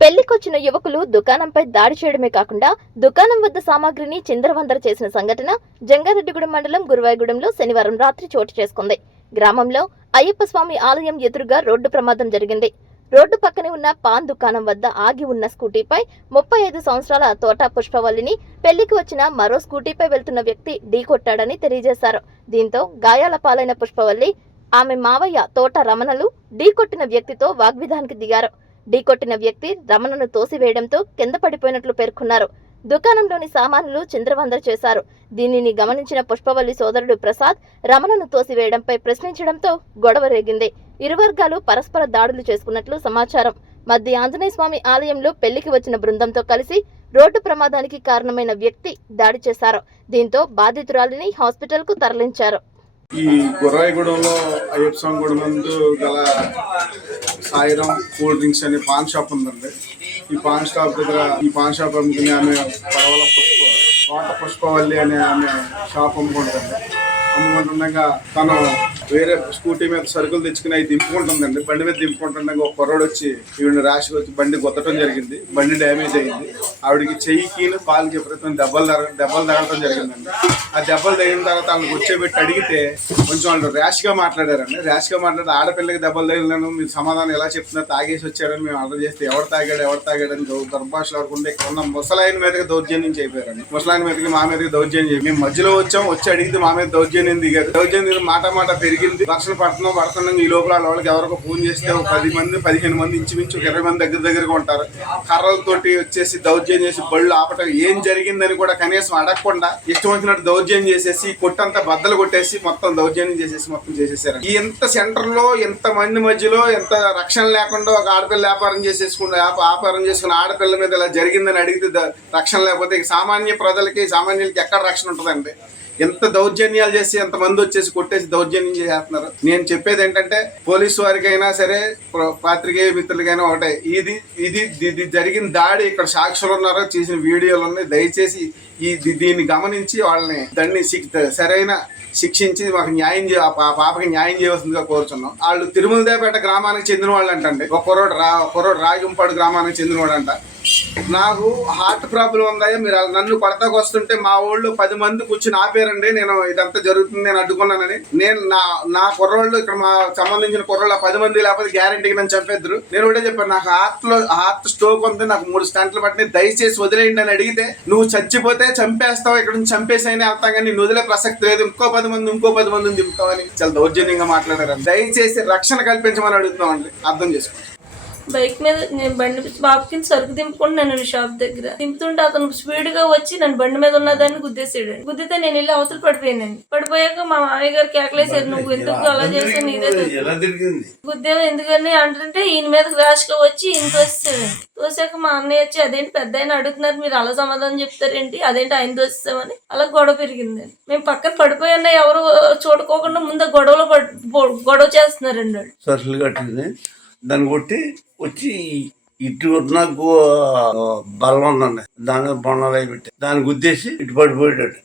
పెళ్లికొచ్చిన యువకులు దుకాణంపై దాడి చేయడమే కాకుండా దుకాణం వద్ద సామాగ్రిని చిందరవందర చేసిన సంఘటన జంగారెడ్డిగూడెం మండలం గురువాయిగూడెంలో శనివారం రాత్రి చోటు చేసుకుంది. గ్రామంలో అయ్యప్ప స్వామి ఆలయం ఎదురుగా రోడ్డు ప్రమాదం జరిగింది. రోడ్డు పక్కనే ఉన్న పాన్ దుకాణం వద్ద ఆగి ఉన్న స్కూటీపై 35 సంవత్సరాల తోట పుష్పవల్లిని పెళ్లికి వచ్చిన మరో స్కూటీపై వెళ్తున్న వ్యక్తి ఢీకొట్టాడని తెలియజేశారు. దీంతో గాయాల పాలైన పుష్పవల్లి, ఆమె మావయ్య తోట రమణలు ఢీకొట్టిన వ్యక్తితో వాగ్విధానికి దిగారు. ఢీకొట్టిన వ్యక్తి రమణను తోసివేయడంతో కింద పడిపోయినట్లు పేర్కొన్నారు. దుకాణంలోని సామాన్లు చింద్రవందర చేశారు. దీనిని గమనించిన పుష్పవల్లి సోదరుడు ప్రసాద్ రమణను తోసివేయడంపై ప్రశ్నించడంతో గొడవ రేగింది. ఇరు వర్గాలు పరస్పర దాడులు చేసుకున్నట్లు సమాచారం. మధ్య ఆంజనేయ స్వామి ఆలయంలో పెళ్లికి వచ్చిన బృందంతో కలిసి రోడ్డు ప్రమాదానికి కారణమైన వ్యక్తి దాడి చేశారు. దీంతో బాధితురాలిని హాస్పిటల్కు తరలించారు. ఈ గుర్రాయిగూడెంలో అయ్యప్ప స్వామి గుడి ముందు గల సాయిరాం కూల్ డ్రింక్స్ అనే పాన్ షాప్ ఉందండి. ఈ పాన్ షాప్ దగ్గర ఈ పాన్ షాప్ అమ్ముకుని ఆమె పడవల తోట పుష్పవల్లి అనే ఆమె షాప్ అమ్ముకుంటుండగా తను వేరే స్కూటీ మీద సరుకులు తెచ్చుకుని అవి దింపుకుంటుందండి. బండి మీద దింపుకుంటుండగా ఒక కుర్రోడు వచ్చి ఈవిడ ర్యాష్గా వచ్చి బండి గుద్దటం జరిగింది. బండి డ్యామేజ్ అయింది. ఆవిడకి చెయ్యికి కాలుకి విపరీతం దెబ్బలు తగలటం జరిగిందండి. ఆ దెబ్బలు తగిన తర్వాత వాళ్ళకి వచ్చేబెట్టి అడిగితే కొంచెం వాళ్ళు ర్యాష్గా మాట్లాడారండి. ర్యాష్గా మాట్లాడితే ఆడపిల్లకి దెబ్బలు తగిలినాను మీరు సమాధానం ఎలా చెప్తున్నారు, తాగేసి వచ్చారని మేము ఆర్డర్ చేస్తే ఎవరు తాగాడని దుర్భాషలు ఆడుకుంటే ఇక్కడ ఉన్న ముసలాయన మీదకి దౌర్జన్యం చేయపోయారండి. ముసలాయన మీదకి మా మీదకి దౌర్జన్యం చేయి మేము మధ్యలో వచ్చి అడిగితే మా మీద దౌర్జన్యం దిగారు. దౌర్జన్యం మాట పెరిగింది. వర్షం పడుతున్నాం. ఈ లోపల వాళ్ళకి ఎవరికో ఫోన్ చేస్తే 10 మంది 15 మంది ఇంచుమించు 20 మంది దగ్గరగా ఉంటారు. కర్రలతోటి వచ్చేసి దౌర్జన్యం చేసి బళ్ళు ఆపటం ఏం జరిగిందని కూడా కనీసం అడగకుండా ఇష్టం వచ్చినట్టు దౌర్జన్యం చేసేసి కొట్టంతా బద్దలు కొట్టేసి మొత్తం దౌర్జన్యం చేసేసి మొత్తం చేసేసారు. ఈ ఎంత సెంటర్ లో ఎంత మంది మధ్యలో ఎంత రక్షణ లేకుండా ఒక ఆడపిల్ల వ్యాపారం చేసుకున్న ఆడపిల్ల మీద ఇలా జరిగిందని అడిగితే రక్షణ లేకపోతే సామాన్యులకి ఎక్కడ రక్షణ ఉంటుందండి? ఎంత దౌర్జన్యాలు చేసి ఎంతమంది వచ్చేసి కొట్టేసి దౌర్జన్యం చేస్తున్నారు. నేను చెప్పేది ఏంటంటే పోలీసు వారికైనా సరే పాత్రికేయ మిత్రులకైనా ఒకటే, ఇది జరిగిన దాడి ఇక్కడ సాక్షులు ఉన్నారో చేసిన వీడియోలు ఉన్నాయి. దయచేసి దీన్ని గమనించి వాళ్ళని సరైన శిక్షించి మాకు పాపకి న్యాయం చేయవలసిందిగా కోరుచున్నాం. వాళ్ళు తిరుమలదేపేట గ్రామానికి చెందిన వాళ్ళు అంటండి. ఒక కుర్రోడు రాగింపాడు గ్రామానికి చెందినవాడు అంట. నాకు హార్ట్ ప్రాబ్లం ఉందయ్యా, మీరు నన్ను కొడతాకు వస్తుంటే మా ఊళ్ళో 10 మంది కూర్చుని ఆపేరండి. నేను ఇదంతా జరుగుతుంది నేను అడ్డుకున్నానని. నేను నా కుర్రోళ్ళు ఇక్కడ మా సంబంధించిన కుర్రోళ్ళు 10 మంది లేకపోతే గ్యారంటీకి నన్ను చంపేద్దరు. నేను ఒకటే చెప్పాను, నాకు హార్ట్ స్ట్రోక్ ఉంది, నాకు 3 స్టంట్లు పట్టినాయి, దయచేసి వదిలేయండి అని అడిగితే నువ్వు చచ్చిపోతే చంపేస్తావు, ఇక్కడ నుంచి చంపేసైనా వెళ్తాం కానీ నేను వదిలే ప్రసక్తి లేదు, ఇంకో 10 మందిని దింపుతామని చాలా దౌర్జన్యంగా మాట్లాడారు. దయచేసి రక్షణ కల్పించమని అడుగుతున్నామండి, అర్థం చేసుకోండి. బైక్ మీద నేను బండి బాబుకి సరుకు దింపుకుంటున్నాను షాప్ దగ్గర. దింపుతుంటే అతను స్పీడ్ గా వచ్చి నన్ను బండి మీద ఉన్నదాన్ని గుద్దేసాడు. గుద్దితే నేను వెళ్ళి అవతల పడిపోయానండి. పడిపోయాక మా మామయ్య గారు కేకలేసారు, నువ్వు ఎందుకు అలా చేసావు, నీదే గుద్దేవా ఎందుకని అంటుంటే ఈయన మీద ర్యాష్ గా వచ్చి ఈయన తోసేసాడండి. తోసాక మా అన్నయ్య వచ్చి అదేంటి పెద్ద ఆయన అడుగుతున్నారు, మీరు అలా సమాధానం చెప్తారేంటి, అదేంటి ఆయన తోసేసామని అలా గొడవ పెరిగిందండి. మేము పక్కన పడిపోయినా ఎవరు చూడుకోకుండా ముందు గొడవ చేస్తున్నారండి వాళ్ళు. దాన్ని కొట్టి వచ్చి ఇటు నాకు బలం ఉందండి, దాని మీద బొండాలు అయి పెట్టి దాన్ని గుద్దేసి ఇటు పడిపోయాడు.